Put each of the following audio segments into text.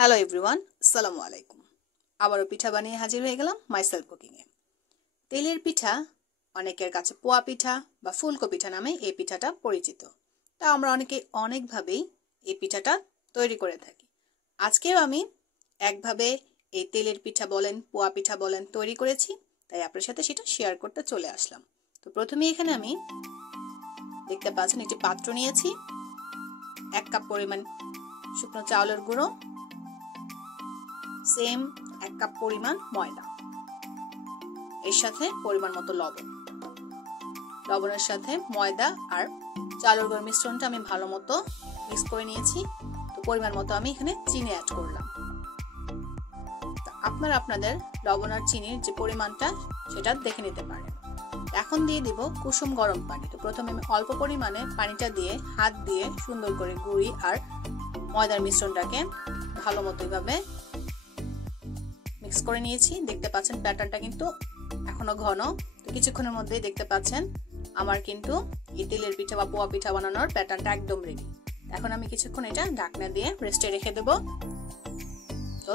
Hello everyone, আসসালামু আলাইকুম। আবারও পিঠা বানিয়ে হাজির হয়ে গেলাম মাইসেলফ কুকিংয়ে। তেলের পিঠা অনেকের কাছে পোয়া পিঠা বা ফুলকো পিঠা নামে এই পিঠাটা পরিচিত। তা আমরা অনেকভাবেই এই পিঠাটা তৈরি করে থাকি। আজকেও আমি একভাবে এই তেলের পিঠা বলেন, পোয়া পিঠা বলেন তৈরি করেছি, তাই আপনার সাথে সেটা শেয়ার করতে চলে আসলাম। তো প্রথমে এখানে আমি দেখতে পাচ্ছেন একটি পাত্র নিয়েছি, 1 কাপ পরিমাণ শুকনো চাউলের গুঁড়ো, সেম 1 কাপ পরিমাণ ময়দা, এর সাথে পরিমাণ মতো লবণ। লবণের সাথে ময়দা আর চালের গুঁড়োর মিশ্রণটা আমি ভালো মতো মিক্স করে নিয়েছি। তো পরিমাণ মতো আমি এখানে চিনি অ্যাড করলাম। আপনারা আপনাদের লবণ আর চিনির যে পরিমাণটা সেটা দেখে নিতে পারেন। এখন দিয়ে দিব কুসুম গরম পানি। তো প্রথমে আমি অল্প পরিমাণে পানিটা দিয়ে হাত দিয়ে সুন্দর করে গুঁড়ি আর ময়দার মিশ্রণটাকে ভালো মতো এইভাবে মিক্স করে নিয়েছি। দেখতে পাচ্ছেন প্যাটার্নটা কিন্তু এখনো ঘন। তো কিছুক্ষণের মধ্যেই দেখতে পাচ্ছেন আমার কিন্তু এই তেলের পিঠা বা পোয়া পিঠা বানানোর প্যাটার্নটা একদম রেডি। এখন আমি কিছুক্ষণ এটা ঢাকনা দিয়ে রেস্টে রেখে দেব। তো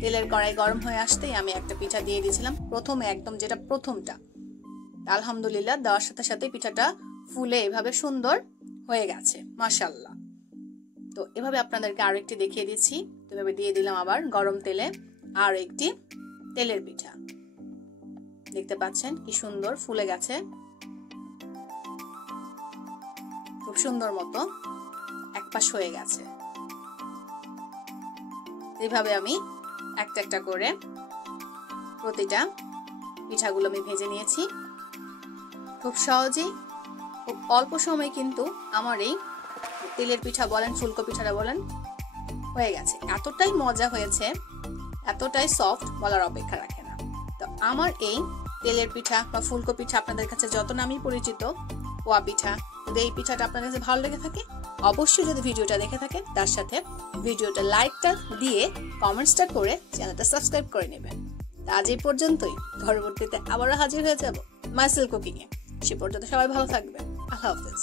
তেলের কড়াই গরম হয়ে আসতেই আমি একটা পিঠা দিয়ে দিয়েছিলাম প্রথমে, একদম যেটা প্রথমটা। আলহামদুলিল্লাহ দেওয়ার সাথে সাথে পিঠাটা ফুলে এভাবে সুন্দর হয়ে গেছে, মাশাআল্লাহ। তো এভাবে আপনাদেরকে আরেকটি দেখিয়ে দিচ্ছি। তো এভাবে দিয়ে দিলাম আবার গরম তেলে আর একটি তেলের পিঠা। দেখতে পাচ্ছেন কি সুন্দর ফুলে গেছে, খুব সুন্দর মতো এক পাশ হয়ে গেছে। এইভাবে আমি একটা একটা করে প্রতিটা পিঠাগুলো আমি ভেজে নিয়েছি। খুব সহজেই, খুব অল্প সময় কিন্তু আমার এই তেলের পিঠা বলেন, ফুলকো পিঠাটা বলেন হয়ে গেছে। এতটাই মজা হয়েছে, এতটাই সফট, বলার অপেক্ষা রাখে না। তো আমার এই তেলের পিঠা বা ফুলকো পিঠা আপনাদের কাছে যত নামই পরিচিত, পোয়া পিঠা, যদি এই পিঠাটা আপনাদের কাছে ভালো লেগে থাকে, অবশ্যই যদি ভিডিওটা দেখে থাকেন তার সাথে ভিডিওটা লাইকটা দিয়ে কমেন্টসটা করে চ্যানেলটা সাবস্ক্রাইব করে নেবেন। আজ এই পর্যন্তই, পরবর্তীতে আবারও হাজির হয়ে যাব মাইসেলফ কুকিংয়ে। সে পর্যন্ত সবাই ভালো থাকবেন। আল্লাহ হাফেজ।